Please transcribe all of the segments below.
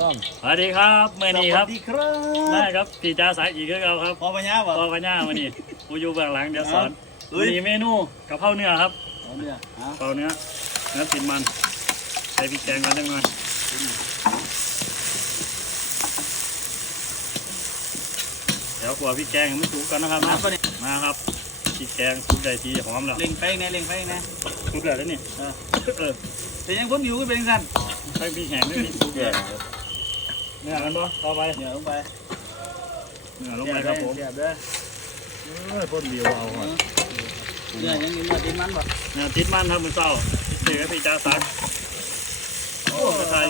ต้องสวัสดีครับเมื่อนี้ครับสวัสดีครับได้ครับพี่จ้าสายอีกคือเราครับพอปัญญาบ่พ่อพญาวันนี้กูอยู่เบื้องหลังเดี๋ยวสอนเอ้ยมีเมนูกะเพราเนื้อครับเอาเนี่ยฮะกะเพราเนื้อเนื้อติดมันใส่พริกแกงกันจังหน่อยเดี๋ยวกลัวพริกแกงให้มันสุกกันนะครับมานะปะเนี่ยมาครับพริกแกงสุกได้ทีหอมแล้วเล็งไปแน่เล็งไปแน่สุกแล้วนี่เออเออแต่ยังพ้นอยู่ก็เป็นสั้นให้พริกแห้งไม่มีสุกเลย เนื้อกันบ่ต่อไปเดี๋ยวลงไปเนื้อลงไปครับผมเสียบเด้อเออพ่นวิวเอาก่อนเนื้อยังมีเนื้อติดมันบ่เนื้อติดมันครับมือเศร้าเด็กพี่จ้าสักโอ้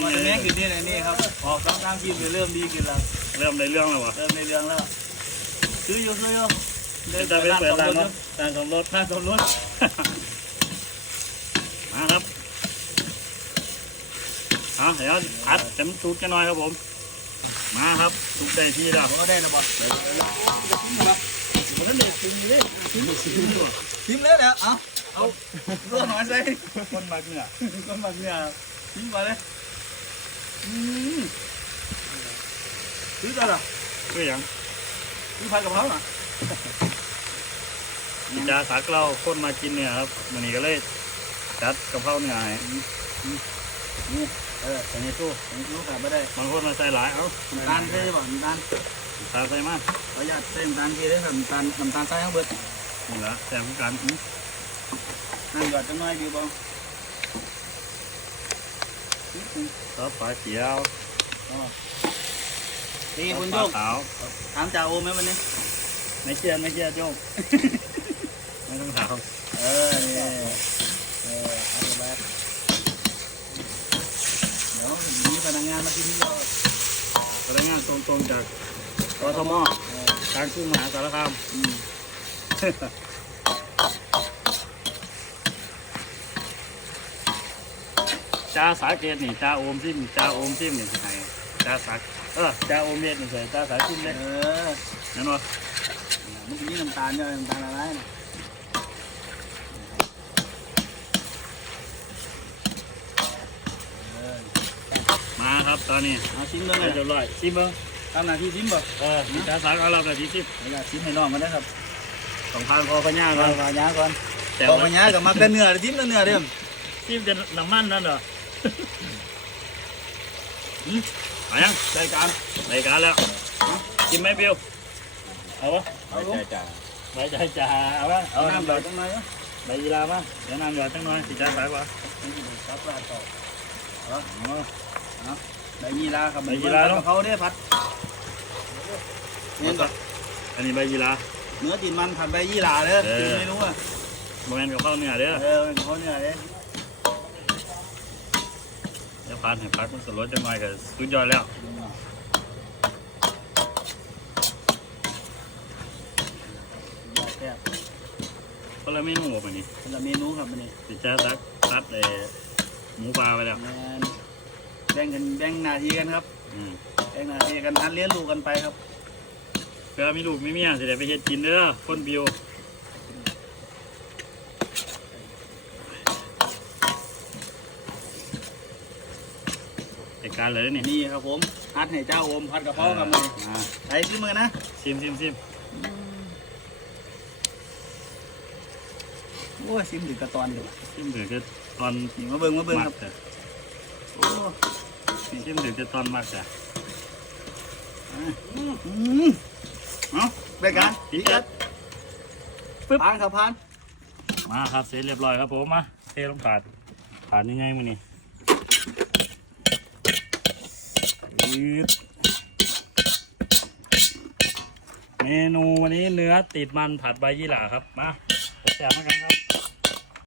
มันแม่ขึ้นนี่เลยนี่ครับออกกลางๆกินเริ่มดีขึ้นแล้วเริ่มในเรื่องแล้ววะเริ่มในเรื่องแล้วซื้ออยู่ซื้ออยู่เดี๋ยวจะไปเปิดร้านเนาะร้านสมรสร้านสมรสมาครับเอาเดี๋ยวผัดเต็มสูตรกันหน่อยครับผม มาครับสูตรได้ที่ล้วผมก็ได้นะบ่มันเด็กจริงเลยชิมแล้วเดี๋ยวเอาเอาเรื่องหน่อยใส่คนมักเนี่ยก็มักเนี่ยชิมก่อนเลยอืมซื้อตัวละเพื่อยังซื้อผัดกะเพราน่ะพี่จ้าสักเราคนมากินเนี่ยครับวันนี้ก็เลยจัดกะเพราเนื้อให้ เออใส่ในตู้ผมรู้ขาดไม่ได้บางคนมาใส่หลายเอ้าน้ำตาลใช่ป่ะน้ำตาลตาใส่มาขออนุญาตใส่น้ำตาลพี่ได้ครับน้ำตาลน้ำตาลใส่ข้างบนนี่ละแต่ผู้การนั่นหยอดจังน้อยดีบ่ซอสปลาเขียวนี่ซอคุสณปโยลากขาวถามจ่าโอไหมวันนี้ ไม่เชียร์ไม่เชียร์โยมไม่ต้องถามเออนี่เออเอาไปเดี๋ยวมีพนักงาน มากินที่เราพนักงานตรงๆจากกทมการกุ้มหาสารคามจ้าสาเกตนี่จ้าโอมซิมจ้าโอมซิมนี่ไงจ้าสักเออจ้าโอมเม็ดนี่ใส่จ้าสาซิมเลยเออนั่นวะเมื่อกี้น้ำตาลเนี่ยน้ำตาลอะไรนะเออ มาครับตอนนี้เอาชิมเลยเรียบร้อยซิมเบอร์ทำหน้าที่ชิมบ่เออจ้าสักเอาเราแต่ที่ซิมเวลาชิมให้น้องกันนะครับสองพันพอพญาเอาก่อนปลาหยาก่อนแต่ปลาว่าหยากับมักแต่เนื้อชิมแต่เนื้อเด้อซิมจะน้ำมันนั่นเหรออืมเอายังรายการรายการแล้วกินไหมเบลเอาวะเอาลูกไว้ใจจ่าเอาวะเอาเอาน้ำน้ำหหยยออดดจังไหนอะใบยีรามาเดี๋ยวน้ำหยอดจังหน่อยสิจ้าสายกว่าครับราดต่ ออ๋อใบยีราครับใบยีราเนอะเขาได้ผัดเนี่ยก่อนอันนี้ใบยีราเนื้อตีนมันผัดใบยีราเด้อเออกินไม่รู้อะโมเมนกับข้าวเหนือเด้อเออเขาเนี่ยเด้อเดี๋ยวพันให้พักมันสลดจังหน่อยก็สุดยอดแล้วแซ่บคนละเมนูแบบนี้คนละเมนูครับมันนี่สิจ้าสักตัดเออหมูปลาไปแล้ว แม่นแบ่งกันแบ่งหน้าที่กันครับอืมแบ่งหน้าที่กันทันเลี้ยงลูกกันไปครับเพื่อมีลูกมีเมียสิได้ไปเฮ็ดกินเด้อคนบิวจัดการเลยนี่นี่ครับผมพัดให้เจ้าโอมพัดกระเพรากับมันนี่อ่าไปซื้อมือนะซิมซิมซิมโอ้ยซิมถึงกระตอนอยู่ซิมถือจะตอน นี่มาเบิ่งมาเบิ่งมัครักบจ้ะ โอ้ซิมถือจะตอนมักจ้ะอืมเอารายการปิดจัดปึ๊บผ่านครับผ่านมาครับเสร็จเรียบร้อยครับผมมาเทลงถาดถาดยังไงมือนี่ยืดเมนูวันนี้เนื้อติดมันผัดใบยี่หร่าครับมาแซ่บๆเหมือนกันครับ